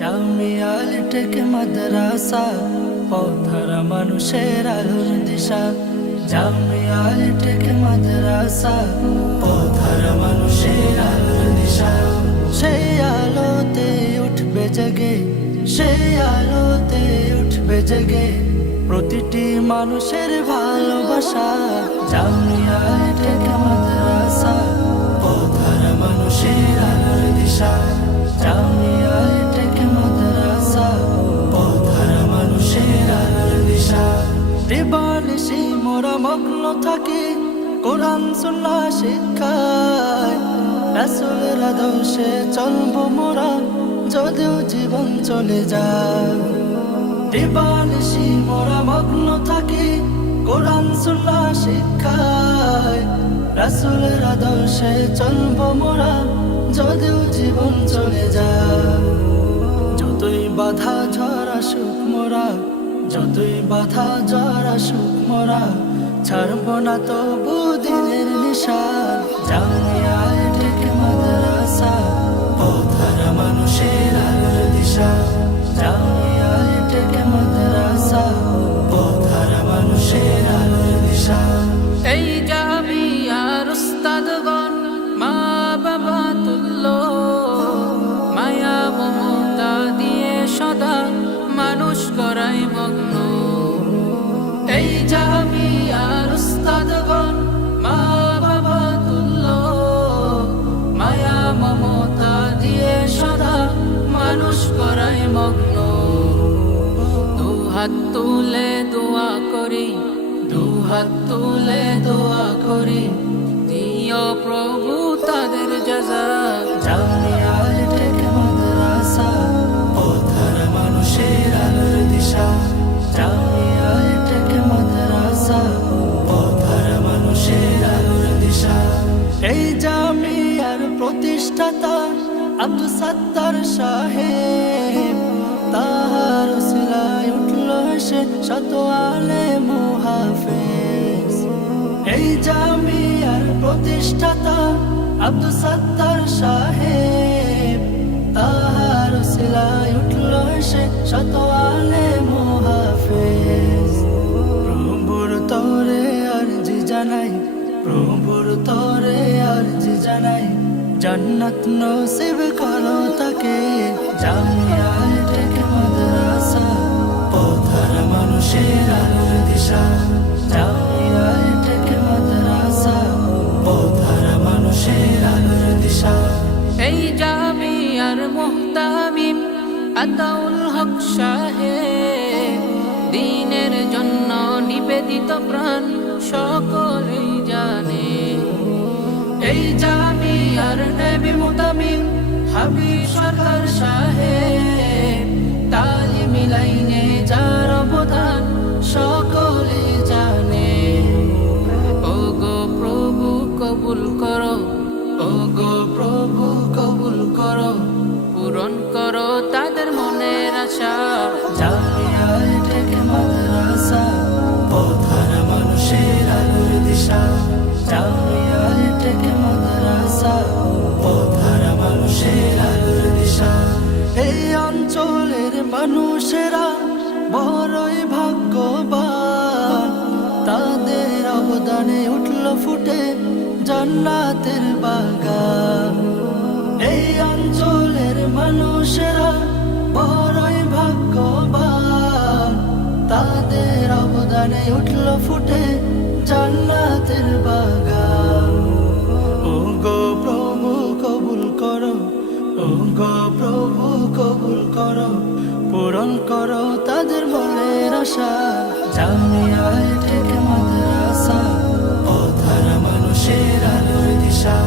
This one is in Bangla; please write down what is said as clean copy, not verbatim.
জামিয়া টেক মাদ্রাসা পথহারা মানুষের আলোর দিশা। জামিয়া টেক মাদ্রাসা পথহারা মানুষের আলোর দিশা। সেই আলোতে উঠবে জেগে, সেই আলোতে উঠবে জেগে প্রতিটি মানুষের ভালোবাসা। জামিয়া টেক মাদ্রাসা পথহারা মানুষের আলোর দিশা। জামিয়া টেক মাদ্রাসা পথহারা মানুষের আলোর দিশা। দিবানিশি মোরা মগ্ন থাকি কোরআন সুন্নাহ শিক্ষায়। রাসূলের আদর্শে চলবো মোরা যদিও জীবন চলে যায়। দিবানিশি মোরা মগ্ন থাকি কোরআন সুন্নাহ শিক্ষায়। রাসূলের আদর্শে চলবো মোরা যদিও জীবন চলে যায়। যতই বাধা ঝড় আসুক মোরা, যতই বাধা ঝড় আসুক মোরা ছাড়বো না তবু দিনের নিশা। জামিয়া টেক মাদ্রাসা পথহারা মানুষের আলোর দিশা। জামিয়া টেক মাদ্রাসা পথহারা মানুষের আলোর দিশা। এই জামিয়ার উস্তাদগণ মা বাবা তুল্য, মায়া মমতা দিয়ে সদা মানুষ করাই মগ্ন। এই জামিয়ার উস্তাদগণ মা বাবা তুল্য, মায়া মমতা দিয়ে সদা মানুষ করাই মগ্ন। দুহাত তুলে দোয়া করি, দুহাত তুলে দোয়া করি দিও প্রভু তাদের জাযা। জামিয়া টেক মাদ্রাসা পথহারা মানুষের আলোর দিশা। জামিয়া টেক মাদ্রাসা পথহারা মানুষের আলোর দিশা। এই জামিয়ার প্রতিষ্ঠাতা আব্দুল সাত্তার সাহেব, তাহার উসিলায় উঠল সে শত আলেম ও হাফেজ। এই জামিয়ার প্রতিষ্ঠাতা আব্দুল সাত্তার সাহেব, তাহার উসিলায় উঠল সে শত আলেম ও হাফেজ। প্রভুর তরে আরজি জানাই, প্রভুর তরে আরজি জানাই জান্নাত নসিব করো তাকে। জামিয়া টেক মাদ্রাসা পথহারা মানুষের আলোর দিশা। জামিয়া টেক মাদ্রাসা পথহারা মানুষের আলোর দিশা। এই জামিয়ার মুহতামিম আতাউল হক সাহেব, দ্বীনের জন্য নিবেদিত প্রাণ সকলেই জানে। এই জামিয়ার নবী মুতামিম হাবিব সরকার সাহেব, তালিম লাইনে যার অবদান সকলে জানে। ও গো প্রভু কবুল করো, ও গো প্রভু কবুল করো, পূরণ করো তাদের মনের আশা। জামিয়া টেক মাদ্রাসা পথহারা মানুষের আলোর দিশা। জামিয়া টেক মাদ্রাসা পথহারা মানুষের আলোর দিশা। এই অঞ্চলের মানুষেরা বড়ই ভাগ্যবান, তাদের অবদানে উঠল ফুটে জান্নাতের বাগান। এই অঞ্চলের মানুষেরা বড়ই ভাগ্যবান, তাদের অবদানে উঠল ফুটে জান্নাতের বাগান। ও গো প্রভু কবুল করো, ও গো প্রভু কবুল করো, পূরণ করো তাদের মনের আশা। জামিয়া টেক মাদ্রাসা পথহারা মানুষের আলোর দিশা।